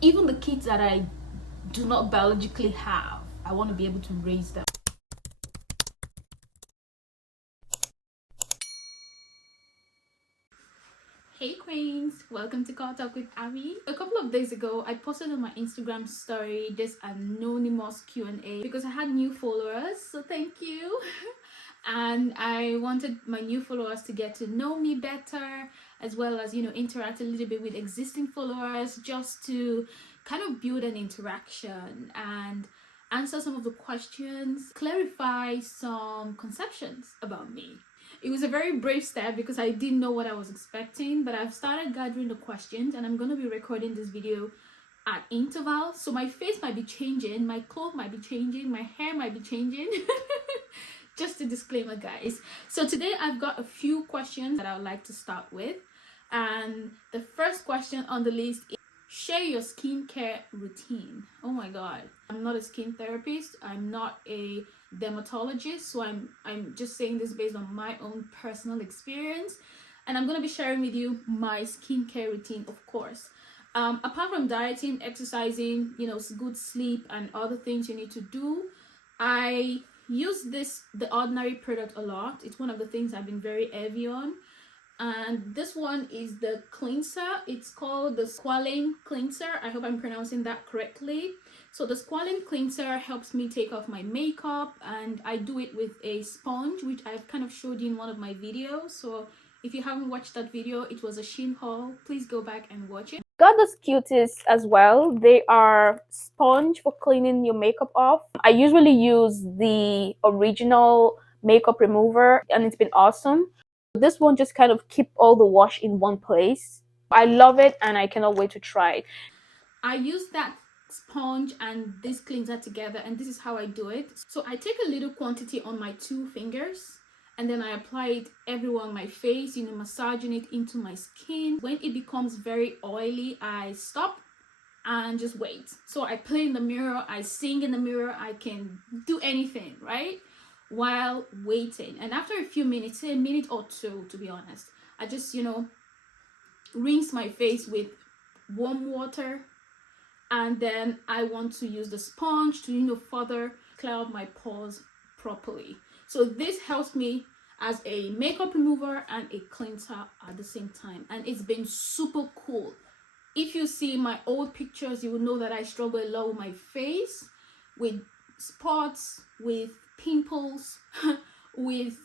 Even the kids that I do not biologically have, I want to be able to raise them. Hey queens, welcome to Call Talk with Abby. A couple of days ago, I posted on my Instagram story this anonymous Q&A because I had new followers, so thank you. And I wanted my new followers to get to know me better, as well as, interact a little bit with existing followers, just to kind of build an interaction and answer some of the questions, clarify some conceptions about me. It was a very brave step because I didn't know what I was expecting, but I've started gathering the questions and I'm going to be recording this video at intervals. So my face might be changing, my clothes might be changing, my hair might be changing. Just a disclaimer, guys. So today I've got a few questions that I would like to start with. And the first question on the list is, share your skincare routine. Oh my god, I'm not a skin therapist, I'm not a dermatologist, so I'm just saying this based on my own personal experience, and I'm going to be sharing with you my skincare routine, of course. Apart from dieting, exercising, good sleep and other things you need to do, I use the Ordinary product a lot. It's one of the things I've been very heavy on, and this one is the cleanser. It's called the Squalane cleanser. I hope I'm pronouncing that correctly. So the Squalane cleanser helps me take off my makeup, and I do it with a sponge, which I've kind of showed you in one of my videos. So if you haven't watched that video, it was a Shein haul. Please go back and watch it. Got the Cuties as well. They are sponge for cleaning your makeup off. I usually use the original makeup remover, and it's been awesome. This one just kind of keep all the wash in one place. I love it and I cannot wait to try it. I use that sponge and this cleanser together, and this is how I do it. So I take a little quantity on my 2 fingers and then I apply it everywhere on my face, massaging it into my skin. When it becomes very oily, I stop and just wait. So I play in the mirror, I sing in the mirror, I can do anything, right? While waiting. And after a few minutes, say a minute or two, to be honest, I just, rinse my face with warm water, and then I want to use the sponge to, further clear out my pores properly. So this helps me as a makeup remover and a cleanser at the same time, and it's been super cool. If you see my old pictures, you will know that I struggle a lot with my face, with spots, with pimples, with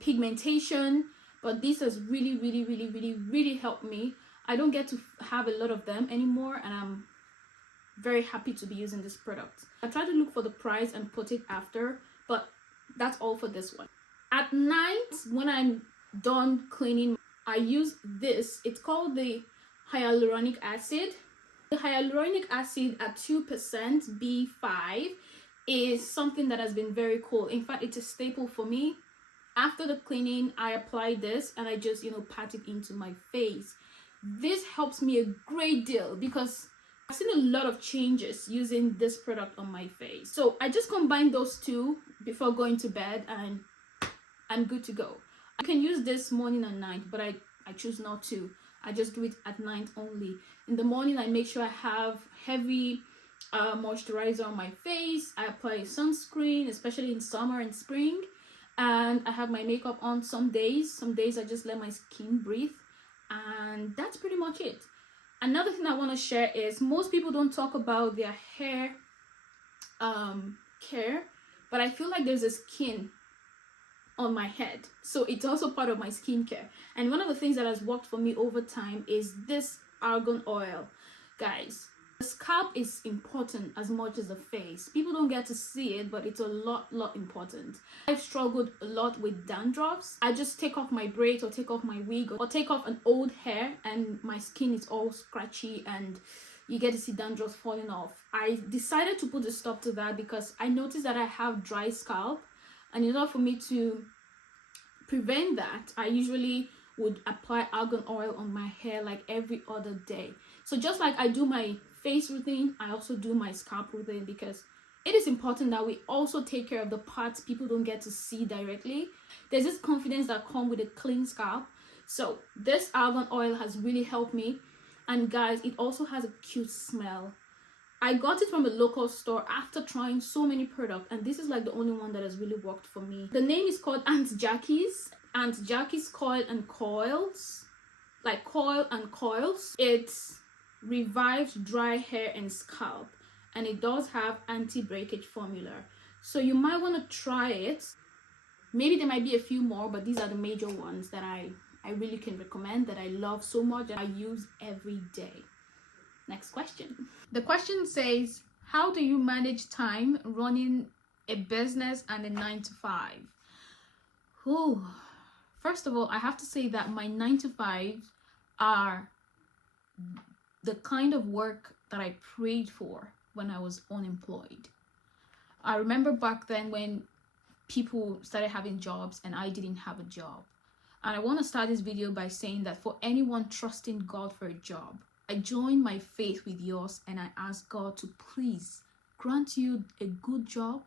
pigmentation, but this has really helped me. I don't get to have a lot of them anymore, and I'm very happy to be using this product. I try to look for the price and put it after, but that's all for this one. At night, when I'm done cleaning, I use this. It's called the hyaluronic acid. The hyaluronic acid at 2% B5 is something that has been very cool. In fact, it's a staple for me. After the cleaning, I apply this and I just, pat it into my face. This helps me a great deal because I've seen a lot of changes using this product on my face. So I just combine those two before going to bed and I'm good to go. I can use this morning and night, but I choose not to. I just do it at night only. In the morning, I make sure I have heavy moisturizer on my face. I apply sunscreen, especially in summer and spring. And I have my makeup on some days. Some days I just let my skin breathe. And that's pretty much it. Another thing I want to share is most people don't talk about their hair care, but I feel like there's a skin on my head, so it's also part of my skincare. And one of the things that has worked for me over time is this argan oil. Guys, the scalp is important as much as the face. People don't get to see it, but it's a lot important. I've struggled a lot with dandruffs. I just take off my braids or take off my wig or take off an old hair and my skin is all scratchy and you get to see dandruff falling off. I decided to put a stop to that because I noticed that I have dry scalp, and in order for me to prevent that, I usually would apply argan oil on my hair like every other day. So just like I do my face routine, I also do my scalp routine because it is important that we also take care of the parts people don't get to see directly. There's this confidence that comes with a clean scalp. So this argan oil has really helped me. And guys, it also has a cute smell. I got it from a local store after trying so many products, and this is like the only one that has really worked for me. The name is called Aunt Jackie's. Aunt Jackie's Coil and Coils. Like coil and coils. It revives dry hair and scalp, and it does have anti-breakage formula. So you might want to try it. Maybe there might be a few more, but these are the major ones that I really can recommend, that I love so much, that I use every day. Next question. The question says, how do you manage time running a business and a 9-to-5? Whew. First of all, I have to say that my 9-to-5 are the kind of work that I prayed for when I was unemployed. I remember back then when people started having jobs and I didn't have a job. And I want to start this video by saying that for anyone trusting God for a job, I join my faith with yours and I ask God to please grant you a good job,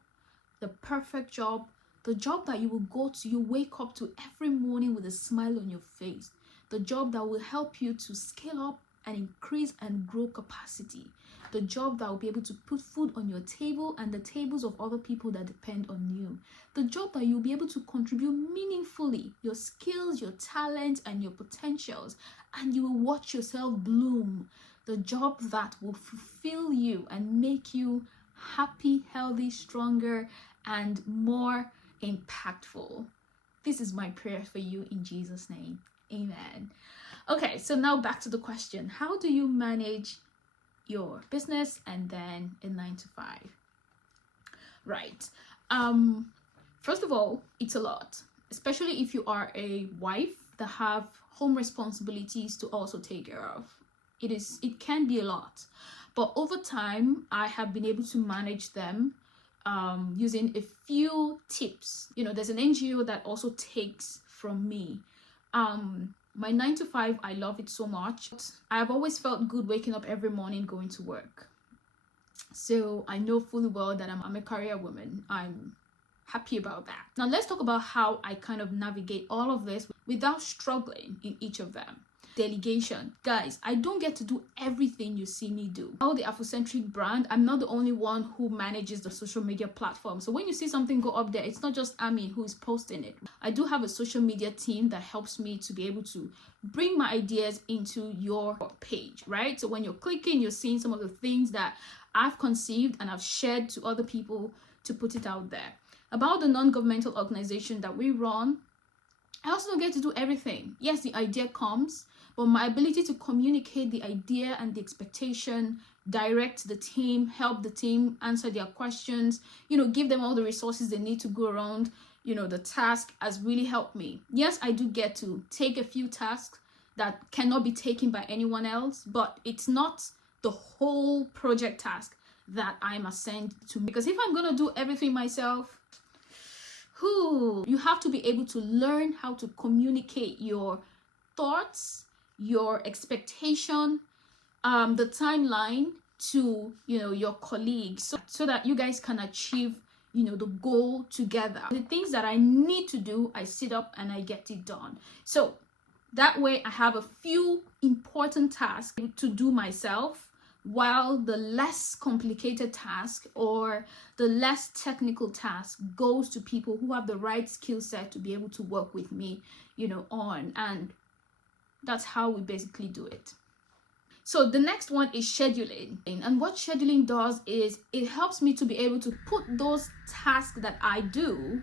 the perfect job, the job that you will go to, you wake up to every morning with a smile on your face, the job that will help you to scale up and increase and grow capacity, the job that will be able to put food on your table and the tables of other people that depend on you, the job that you'll be able to contribute meaningfully, your skills, your talents, and your potentials, and you will watch yourself bloom, the job that will fulfill you and make you happy, healthy, stronger, and more impactful. This is my prayer for you in Jesus' name. Amen. Okay, so now back to the question. How do you manage your business and then a 9-to-5? Right. First of all, it's a lot, especially if you are a wife that have home responsibilities to also take care of. It can be a lot, but over time I have been able to manage them using a few tips. You know, there's an NGO that also takes from me. My 9-to-5, I love it so much. I've always felt good waking up every morning going to work. So I know fully well that I'm a career woman. I'm happy about that. Now let's talk about how I kind of navigate all of this without struggling in each of them. Delegation. Guys, I don't get to do everything you see me do. All the Afrocentric brand, I'm not the only one who manages the social media platform. So when you see something go up there, it's not just Ami who is posting it. I do have a social media team that helps me to be able to bring my ideas into your page, right? So when you're clicking, you're seeing some of the things that I've conceived and I've shared to other people to put it out there. About the non-governmental organization that we run, I also don't get to do everything. Yes, the idea comes, but my ability to communicate the idea and the expectation, direct the team, help the team answer their questions, give them all the resources they need to go around, the task has really helped me. Yes, I do get to take a few tasks that cannot be taken by anyone else, but it's not the whole project task that I'm assigned to. Because if I'm going to do everything myself, you have to be able to learn how to communicate your thoughts, your expectation, the timeline to your colleagues, so that you guys can achieve the goal together. The things that I need to do, I sit up and I get it done. So that way I have a few important tasks to do myself, while the less complicated task or the less technical task goes to people who have the right skill set to be able to work with me on. And that's how we basically do it. So the next one is scheduling. And what scheduling does is it helps me to be able to put those tasks that I do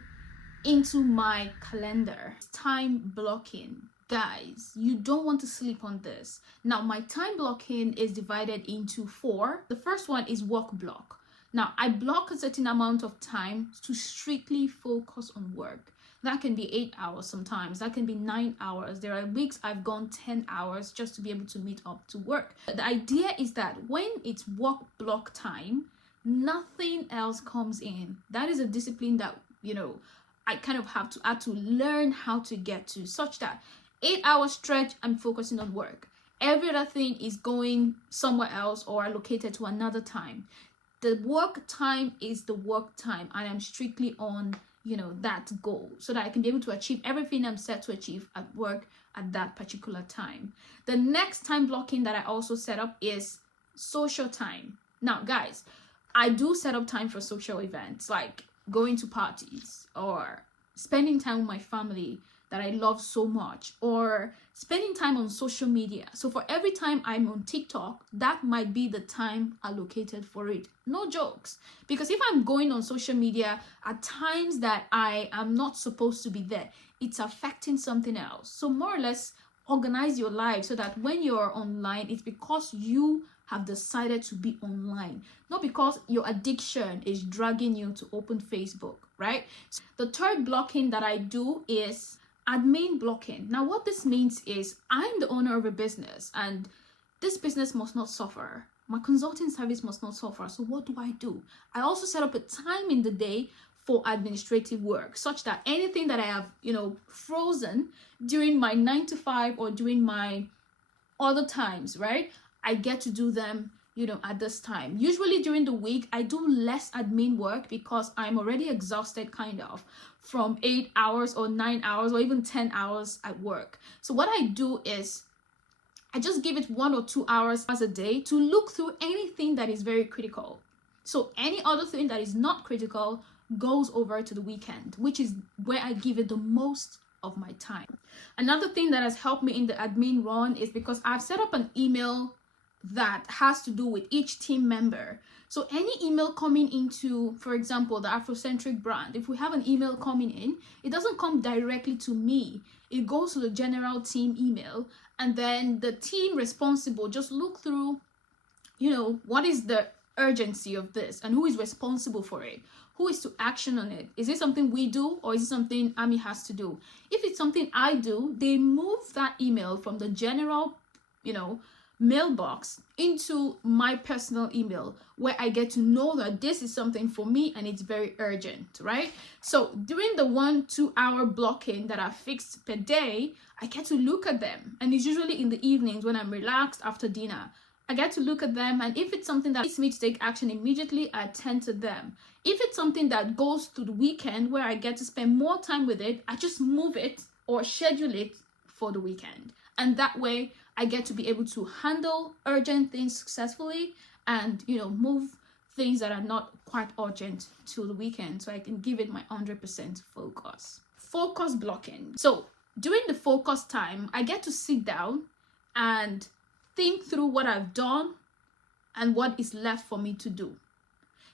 into my calendar. Time blocking. Guys, you don't want to sleep on this. Now, my time blocking is divided into 4. The first one is work block. Now, I block a certain amount of time to strictly focus on work. That can be 8 hours sometimes. That can be 9 hours. There are weeks I've gone 10 hours just to be able to meet up to work. The idea is that when it's work block time, nothing else comes in. That is a discipline that, I kind of had to learn how to get to, such that 8-hour stretch, I'm focusing on work. Every other thing is going somewhere else or allocated to another time. The work time is the work time, and I'm strictly on that goal, so that I can be able to achieve everything I'm set to achieve at work at that particular time. The next time blocking that I also set up is social time. Now, guys, I do set up time for social events, like going to parties or spending time with my family that I love so much, or spending time on social media. So for every time I'm on TikTok, that might be the time allocated for it. No jokes. Because if I'm going on social media at times that I am not supposed to be there, it's affecting something else. So more or less, organize your life so that when you're online, it's because you have decided to be online, not because your addiction is dragging you to open Facebook, right? So the third blocking that I do is admin blocking. Now, what this means is I'm the owner of a business and this business must not suffer. My consulting service must not suffer. So what do? I also set up a time in the day for administrative work, such that anything that I have, frozen during my 9 to 5 or during my other times, right? I get to do them, at this time. Usually during the week, I do less admin work because I'm already exhausted kind of from 8 hours or 9 hours or even 10 hours at work. So what I do is I just give it 1 or 2 hours a day to look through anything that is very critical. So any other thing that is not critical goes over to the weekend, which is where I give it the most of my time. Another thing that has helped me in the admin run is because I've set up an email that has to do with each team member. So any email coming into, for example, the Afrocentric brand, if we have an email coming in, it doesn't come directly to me. It goes to the general team email, and then the team responsible just look through, what is the urgency of this and who is responsible for it? Who is to action on it? Is it something we do or is it something Ami has to do? If it's something I do, they move that email from the general, mailbox into my personal email, where I get to know that this is something for me and it's very urgent, right? So during the 1-2 hour blocking that I fixed per day, I get to look at them, and it's usually in the evenings when I'm relaxed after dinner. I get to look at them, and if it's something that needs me to take action immediately, I attend to them. If it's something that goes to the weekend where I get to spend more time with it, I just move it or schedule it for the weekend. And that way I get to be able to handle urgent things successfully and, move things that are not quite urgent to the weekend, so I can give it my 100% focus. Focus blocking. So during the focus time, I get to sit down and think through what I've done and what is left for me to do.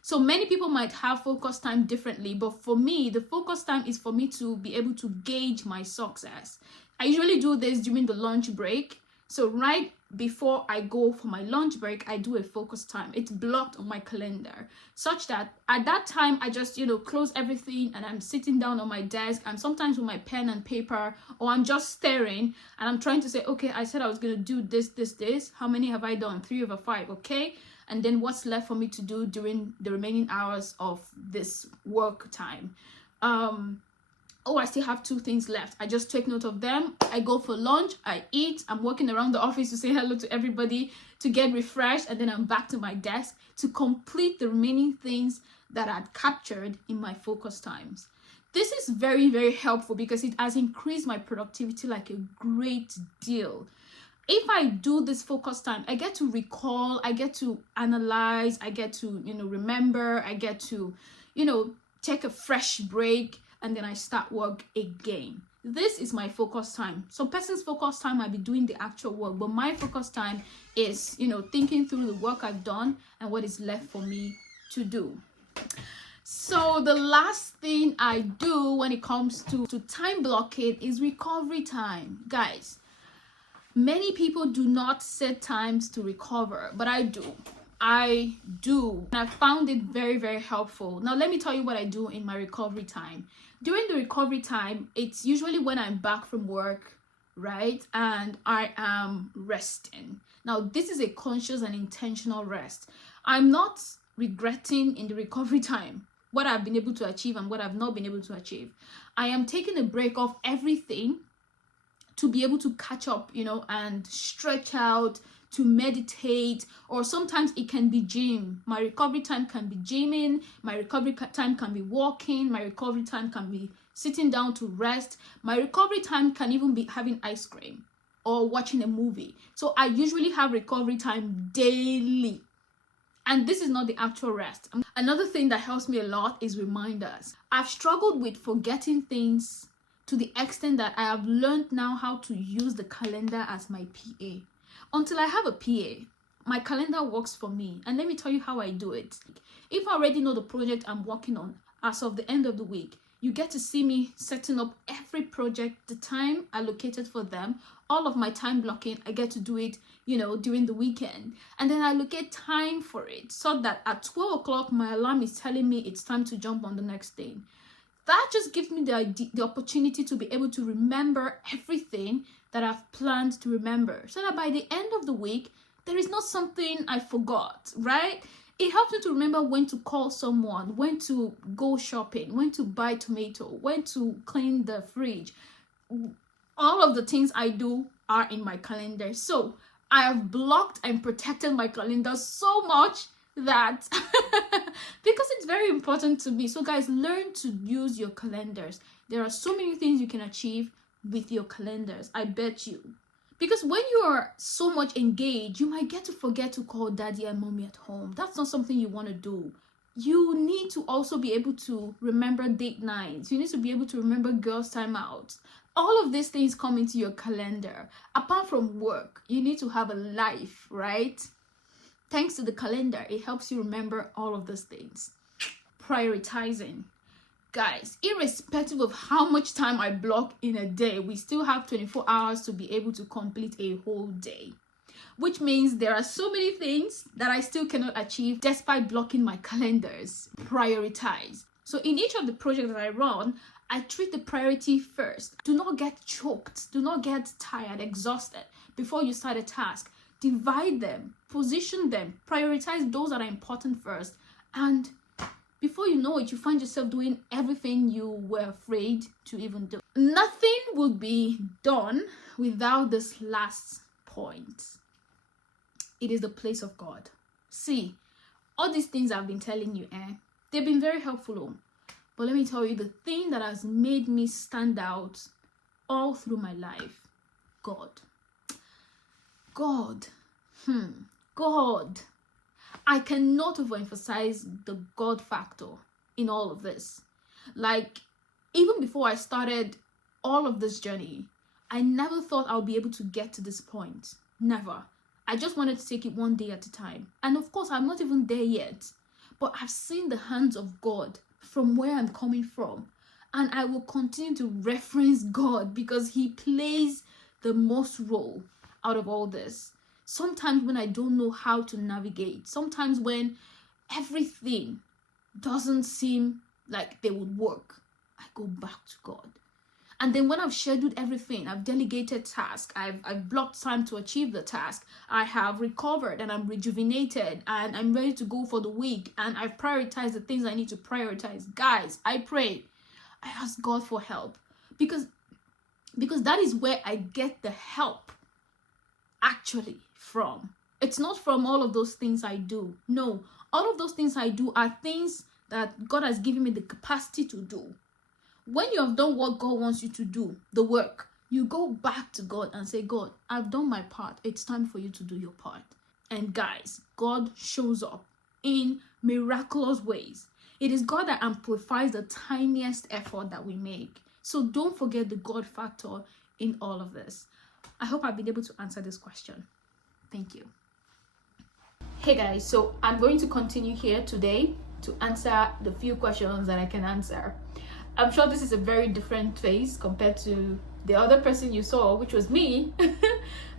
So many people might have focus time differently, but for me, the focus time is for me to be able to gauge my success. I usually do this during the lunch break. So right before I go for my lunch break, I do a focus time. It's blocked on my calendar, such that at that time I just, close everything and I'm sitting down on my desk. I'm sometimes with my pen and paper, or I'm just staring and I'm trying to say, okay, I said I was going to do this. How many have I done? 3 over 5. Okay. And then what's left for me to do during the remaining hours of this work time? I still have 2 things left. I just take note of them. I go for lunch, I eat, I'm walking around the office to say hello to everybody, to get refreshed, and then I'm back to my desk to complete the remaining things that I'd captured in my focus times. This is very, very helpful because it has increased my productivity like a great deal. If I do this focus time, I get to recall, I get to analyze, I get to, remember, I get to, take a fresh break, and then I start work again. This is my focus time. Some person's focus time might be doing the actual work, but my focus time is, thinking through the work I've done and what is left for me to do. So the last thing I do when it comes to time blocking is recovery time. Guys, many people do not set times to recover, but I do. I do. And I found it very, very helpful. Now, let me tell you what I do in my recovery time. During the recovery time, it's usually when I'm back from work, right? And I am resting. Now, this is a conscious and intentional rest. I'm not regretting in the recovery time what I've been able to achieve and what I've not been able to achieve. I am taking a break off everything to be able to catch up, and stretch out, to meditate, or sometimes it can be gym. My recovery time can be gymming, my recovery time can be walking, my recovery time can be sitting down to rest, my recovery time can even be having ice cream or watching a movie. So I usually have recovery time daily. And this is not the actual rest. Another thing that helps me a lot is reminders. I've struggled with forgetting things to the extent that I have learned now how to use the calendar as my PA. Until I have a PA, my calendar works for me. And let me tell you how I do it. If I already know the project I'm working on as of the end of the week, you get to see me setting up every project, the time allocated for them, all of my time blocking. I get to do it, during the weekend. And then I allocate time for it so that at 12 o'clock, my alarm is telling me it's time to jump on the next thing. That just gives me the opportunity to be able to remember everything that I've planned to remember, so that by the end of the week, there is not something I forgot, right? It helps me to remember when to call someone, when to go shopping, when to buy tomato, when to clean the fridge. All of the things I do are in my calendar. So I have blocked and protected my calendar so much that because it's very important to me. So guys, learn to use your calendars. There are so many things you can achieve with your calendars, I bet you. Because when you are so much engaged, you might get to forget to call daddy and mommy at home. That's not something you want to do. You need to also be able to remember date nights. You need to be able to remember girls' time out. All of these things come into your calendar. Apart from work, you need to have a life, right? Thanks to the calendar, it helps you remember all of those things. Prioritizing. Guys, irrespective of how much time I block in a day, we still have 24 hours to be able to complete a whole day. Which means there are so many things that I still cannot achieve despite blocking my calendars. Prioritize. So in each of the projects that I run, I treat the priority first. Do not get choked. Do not get tired, exhausted before you start a task. Divide them, position them, prioritize those that are important first, and before you know it, you find yourself doing everything you were afraid to even do. Nothing will be done without this last point. It is the place of God. See, all these things I've been telling you, they've been very helpful. But let me tell you, the thing that has made me stand out all through my life, God. God. God. I cannot overemphasize the God factor in all of this. Like, even before I started all of this journey, I never thought I'll be able to get to this point. Never. I just wanted to take it one day at a time. And of course, I'm not even there yet. But I've seen the hands of God from where I'm coming from. And I will continue to reference God because He plays the most role out of all this. Sometimes when I don't know how to navigate, sometimes when everything doesn't seem like they would work, I go back to God. And then when I've scheduled everything, I've delegated tasks, I've blocked time to achieve the task, I have recovered and I'm rejuvenated and I'm ready to go for the week, and I've prioritized the things I need to prioritize. Guys, I pray. I ask God for help because that is where I get the help actually from. It's not from all of those things I do. No, all of those things I do are things that God has given me the capacity to do. When you have done what God wants you to do, the work, you go back to God and say, God, I've done my part. It's time for you to do your part. And guys, God shows up in miraculous ways. It is God that amplifies the tiniest effort that we make. So don't forget the God factor in all of this. I hope I've been able to answer this question. Thank you. Hey guys, so I'm going to continue here today to answer the few questions that I can answer. I'm sure this is a very different phase compared to the other person you saw, which was me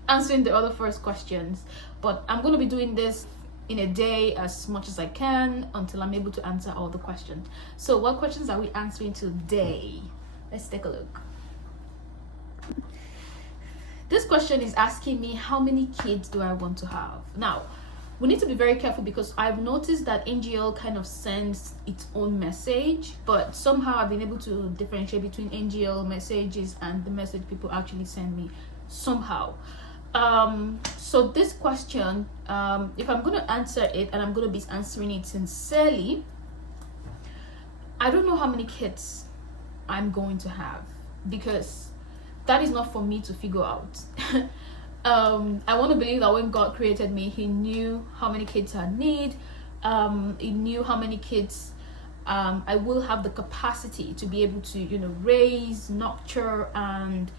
answering the other first questions. But I'm going to be doing this in a day as much as I can until I'm able to answer all the questions. So what questions are we answering today? Let's take a look. This question is asking me, how many kids do I want to have? Now, we need to be very careful because I've noticed that NGL kind of sends its own message, but somehow I've been able to differentiate between NGL messages and the message people actually send me somehow. So this question, if I'm going to answer it, and I'm going to be answering it sincerely, I don't know how many kids I'm going to have, because that is not for me to figure out. I want to believe that when God created me, he knew how many kids I need. He knew how many kids I will have the capacity to be able to, raise, nurture, and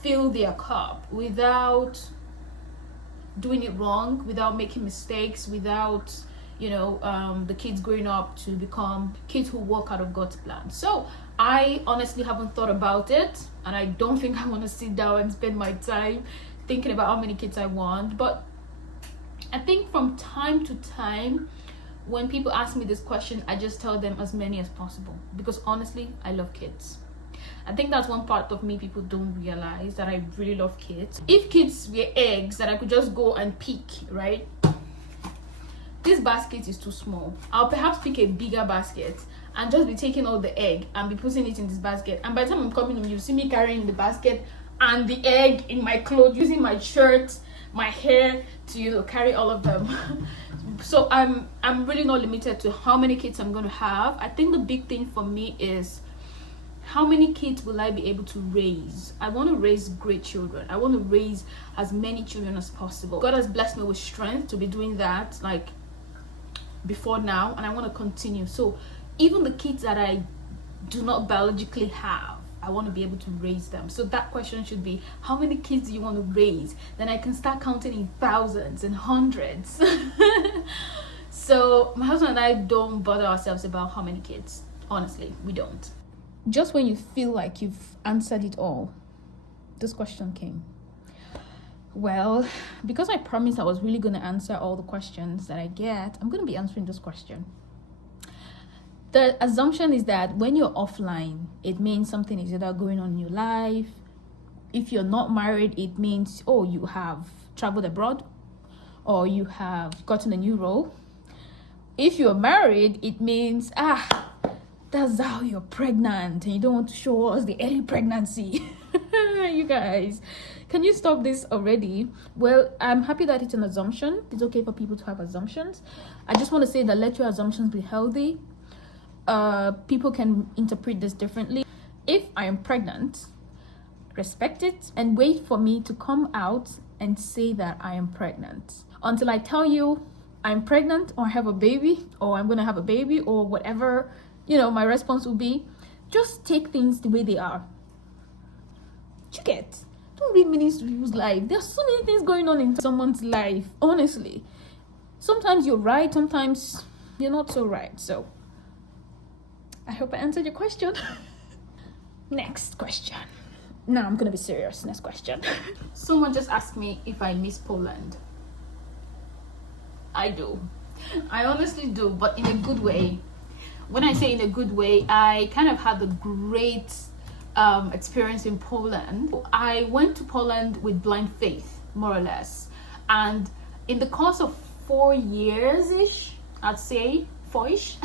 fill their cup without doing it wrong, without making mistakes, without the kids growing up to become kids who walk out of God's plan. So I honestly haven't thought about it, and I don't think I want to sit down and spend my time thinking about how many kids I want. But I think from time to time, when people ask me this question, I just tell them as many as possible, because honestly, I love kids. I think that's one part of me people don't realize, that I really love kids. If kids were eggs that I could just go and pick, right? This basket is too small. I'll perhaps pick a bigger basket and just be taking all the egg and be putting it in this basket. And by the time I'm coming home, you see me carrying the basket and the egg in my clothes, using my shirt, my hair to carry all of them. So I'm really not limited to how many kids I'm going to have. I think the big thing for me is, how many kids will I be able to raise? I want to raise great children. I want to raise as many children as possible. God has blessed me with strength to be doing that, like before now, and I want to continue. So even the kids that I do not biologically have, I want to be able to raise them. So that question should be, how many kids do you want to raise? Then I can start counting in thousands and hundreds. So my husband and I don't bother ourselves about how many kids. Honestly, we don't. Just when you feel like you've answered it all, this question came. Well, because I promised I was really going to answer all the questions that I get, I'm going to be answering this question. The assumption is that when you're offline, it means something is either going on in your life. If you're not married, it means, you have traveled abroad, or you have gotten a new role. If you're married, it means, that's how you're pregnant and you don't want to show us the early pregnancy. You guys, can you stop this already? Well, I'm happy that it's an assumption. It's okay for people to have assumptions. I just want to say that let your assumptions be healthy. People can interpret this differently. If I am pregnant, respect it and wait for me to come out and say that I am pregnant. Until I tell you I'm pregnant, or I have a baby, or I'm going to have a baby, or whatever my response will be, just take things the way they are. You get? Don't read meanings to people's life. There's so many things going on in someone's life, honestly. Sometimes you're right, sometimes you're not so right. So I hope I answered your question. Next question. Now I'm gonna be serious. Next question. Someone just asked me if I miss Poland. I do. I honestly do, but in a good way. When I say in a good way, I kind of had a great experience in Poland. I went to Poland with blind faith, more or less. And in the course of 4 years-ish, I'd say 4-ish,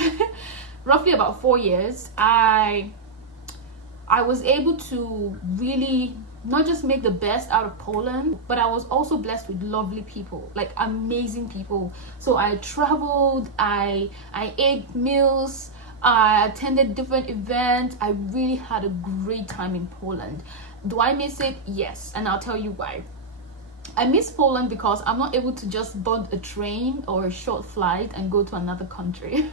roughly about 4 years, I was able to really not just make the best out of Poland, but I was also blessed with lovely people, like amazing people. So I traveled, I ate meals, I attended different events. I really had a great time in Poland. Do I miss it? Yes, and I'll tell you why. I miss Poland because I'm not able to just board a train or a short flight and go to another country.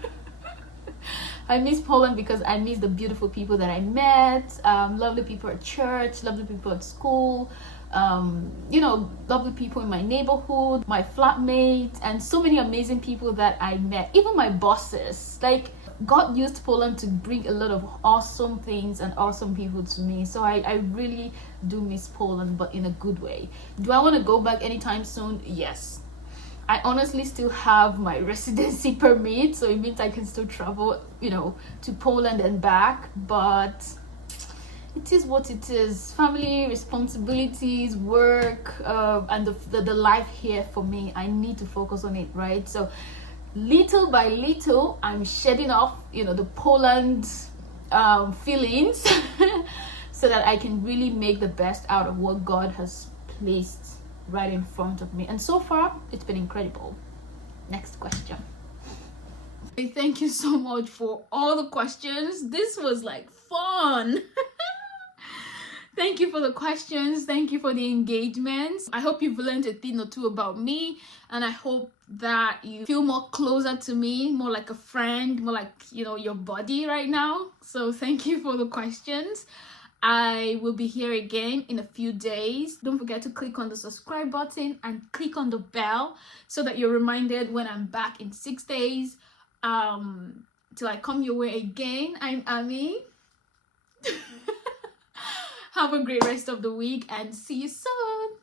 I miss Poland because I miss the beautiful people that I met, lovely people at church, lovely people at school, lovely people in my neighborhood, my flatmates, and so many amazing people that I met, even my bosses. Like, God used Poland to bring a lot of awesome things and awesome people to me. So I really do miss Poland, but in a good way. Do I want to go back anytime soon? Yes. I honestly still have my residency permit, so it means I can still travel, to Poland and back. But it is what it is. Family, responsibilities, work, and the life here for me. I need to focus on it, right? So little by little, I'm shedding off, the Poland feelings. so that I can really make the best out of what God has placed right in front of me. And so far, it's been incredible. Next question. Thank you so much for all the questions. This was like fun. Thank you for the questions. Thank you for the engagements. I hope you've learned a thing or two about me, and I hope that you feel more closer to me, more like a friend, more like, you know, your body right now. So thank you for the questions. I will be here again in a few days. Don't forget to click on the subscribe button and click on the bell so that you're reminded when I'm back in 6 days. Till I come your way again. I'm Ami. Have a great rest of the week and see you soon.